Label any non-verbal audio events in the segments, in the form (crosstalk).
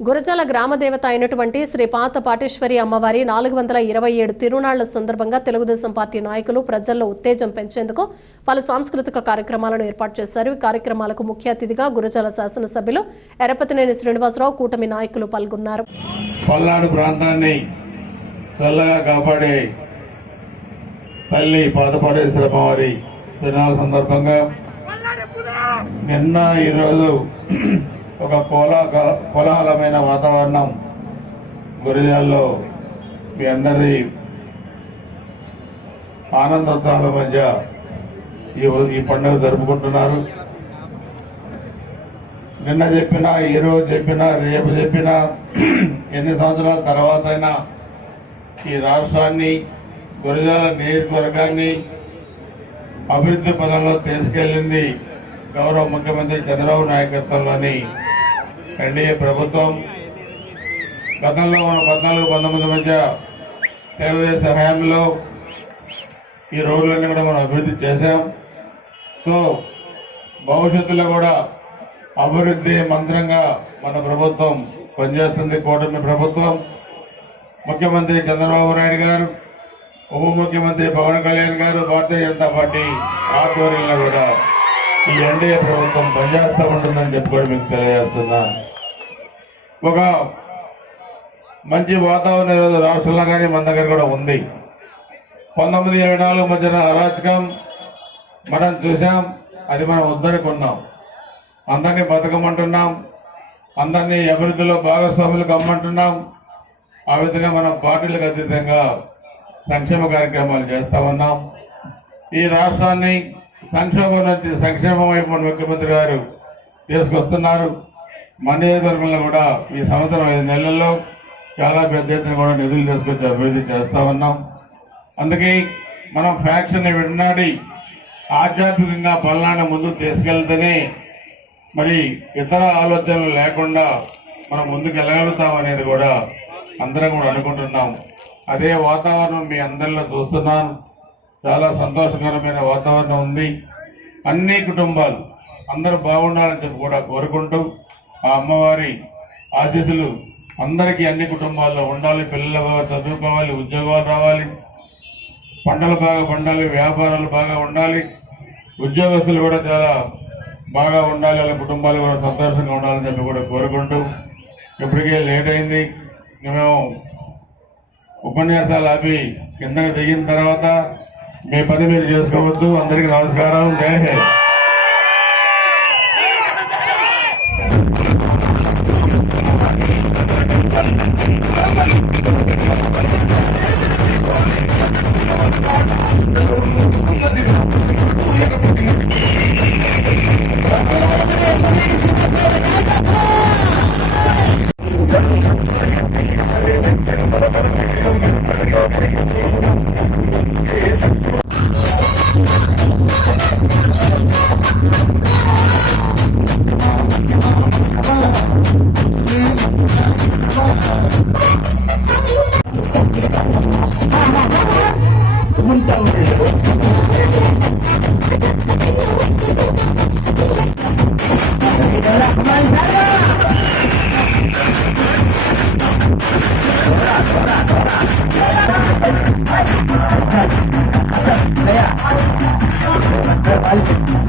గురజాల గ్రామదేవత అయినటువంటి శ్రీ పాత పాటేశ్వరి అమ్మవారి నాలుగు వందల ఇరవై ఏడు తిరునాళ్ళ సందర్భంగా తెలుగుదేశం పార్టీ నాయకులు ప్రజల్లో ఉత్తేజం పెంచేందుకు పలు సాంస్కృతిక కార్యక్రమాలను ఏర్పాటు చేశారు. ఈ కార్యక్రమాలకు ముఖ్య అతిథిగా గురజాల శాసనసభ్యులు ఎరపతినేని శ్రీనివాసరావు కూటమి నాయకులు పాల్గొన్నారు. పల్నాడు ప్రాంతాన్ని చల్లగా కాపాడే తల్లి పాతపాడేశ్వర అమ్మవారి తిరునాళ్ళ సందర్భంగా నిన్న ఈరోజు ఒక కోలా కోలాహలమైన వాతావరణం గురిజాల్లో మీ అందరి ఆనందోత్సాహాల మధ్య ఈ ఈ పండుగ జరుపుకుంటున్నారు. నిన్న చెప్పినా ఈరోజు చెప్పినా రేపు చెప్పినా (clears throat) ఎన్ని సంవత్సరాల తర్వాత అయినా ఈ రాష్ట్రాన్ని గురిజాల నియోజకవర్గాన్ని అభివృద్ధి పదంలో తీసుకెళ్ళింది గౌరవ ముఖ్యమంత్రి చంద్రబాబు నాయకత్వంలోని ఎన్డీఏ ప్రభుత్వం గతంలో మన పద్నాలుగు పంతొమ్మిది మధ్య తెలుగుదేశం హయాంలో ఈ రోడ్లన్నీ కూడా మనం అభివృద్ధి చేశాం. సో భవిష్యత్తులో కూడా అభివృద్ధి మంత్రంగా మన ప్రభుత్వం పనిచేస్తుంది. కూటమి ప్రభుత్వం. ముఖ్యమంత్రి చంద్రబాబు నాయుడు గారు ఉప ముఖ్యమంత్రి పవన్ కళ్యాణ్ గారు భారతీయ జనతా పార్టీ ఆధ్వర్యంలో కూడా ఈ ఎన్డీఏ ప్రభుత్వం పనిచేస్తూ ఉంటుందని చెప్పి కూడా మీకు తెలియజేస్తున్నా. ఒక మంచి వాతావరణం ఈరోజు రాష్ట్రంలో కానీ మన దగ్గర కూడా ఉంది. పంతొమ్మిది ఇరవై నాలుగు మధ్యన అరాచకం మనం చూసాం అది మనం వద్దనుకున్నాం అందరినీ బతకమంటున్నాం అందరినీ అభివృద్ధిలో భాగస్వాములు కమ్మంటున్నాం. ఆ విధంగా మనం పార్టీలకు అతీతంగా సంక్షేమ కార్యక్రమాలు చేస్తా ఉన్నాం. ఈ రాష్ట్రాన్ని సంక్షోభం నుంచి సంక్షేమం వైపు మన ముఖ్యమంత్రి గారు తీసుకొస్తున్నారు. మన నియోజకవర్గంలో కూడా ఈ సంవత్సరం ఐదు నెలల్లో చాలా పెద్ద ఎత్తున కూడా నిధులు తీసుకొచ్చి అభివృద్ధి చేస్తా ఉన్నాం. అందుకే మనం ఫ్యాక్షన్ విన్నాడి ఆధ్యాత్మికంగా పల్నాడు ముందుకు తీసుకెళ్తేనే మరి ఇతర ఆలోచనలు లేకుండా మనం ముందుకు వెళ్ళగలుగుతాం అనేది కూడా అందరం కూడా అనుకుంటున్నాం. అదే వాతావరణం మీ అందరిలో చూస్తున్నాను. చాలా సంతోషకరమైన వాతావరణం ఉంది. అన్ని కుటుంబాలు అందరూ బాగుండాలని చెప్పి కూడా కోరుకుంటూ ఆ అమ్మవారి ఆశీస్సులు అందరికీ అన్ని కుటుంబాల్లో ఉండాలి. పిల్లలు బాగా చదువుకోవాలి ఉద్యోగాలు రావాలి. పంటలు బాగా పండాలి వ్యాపారాలు బాగా ఉండాలి. ఉద్యోగస్తులు కూడా చాలా బాగా ఉండాలి. వాళ్ళ కుటుంబాలు కూడా సంతోషంగా ఉండాలని చెప్పి కూడా కోరుకుంటూ ఇప్పటికే లేట్ అయింది. మేము ఉపన్యాసాలు ఆపి కిందకు దిగిన తర్వాత మీ పని మీరు చేసుకోవచ్చు అందరికి నమస్కారం. జై హింద్.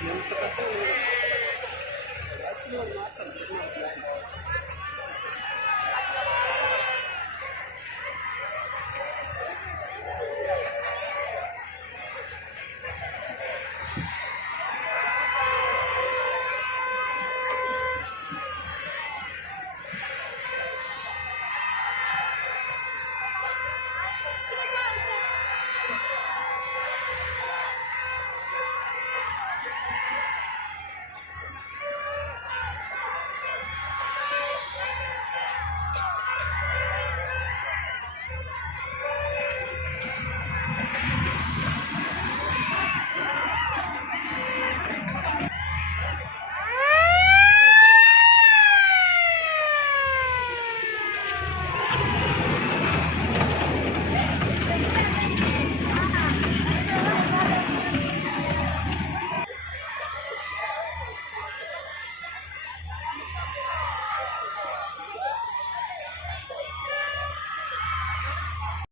ఎంత కట్ట